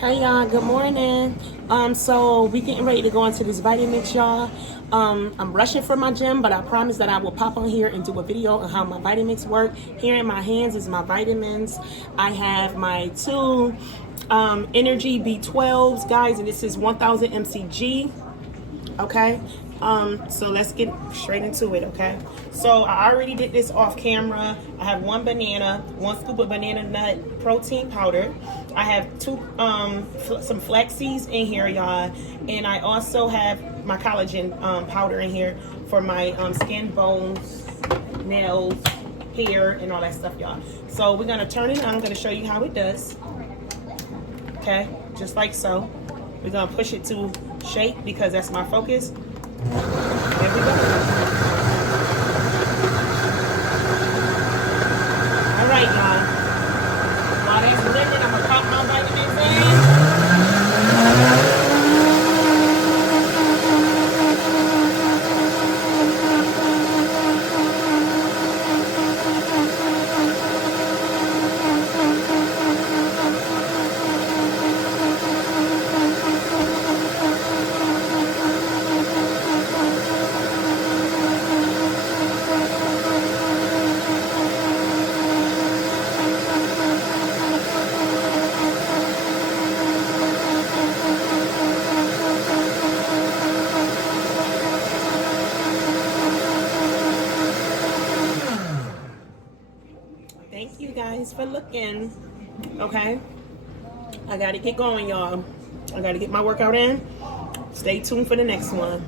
Hey y'all, good morning. So we getting ready to go into this vitamix, y'all. I'm rushing for my gym, but I promise that I will pop on here and do a video on how my vitamix work. Here in my hands is my vitamins. I have my two energy B12s, guys, and this is 1000 mcg. Okay, so let's get straight into it. Okay, so I already did this off camera. I have one banana, one scoop of banana nut protein powder. I have some flax seeds in here, y'all, and I also have my collagen powder in here for my skin, bones, nails, hair, and all that stuff, y'all. So we're gonna turn it on. I'm gonna show you how it does. Okay, just like so. We're gonna push it to shake because that's my focus. There we go. All right, y'all. While that's blending, I'm gonna pop my vitamins in. Thank you guys for looking. Okay, I gotta get going, y'all. I gotta get my workout in. Stay tuned for the next one.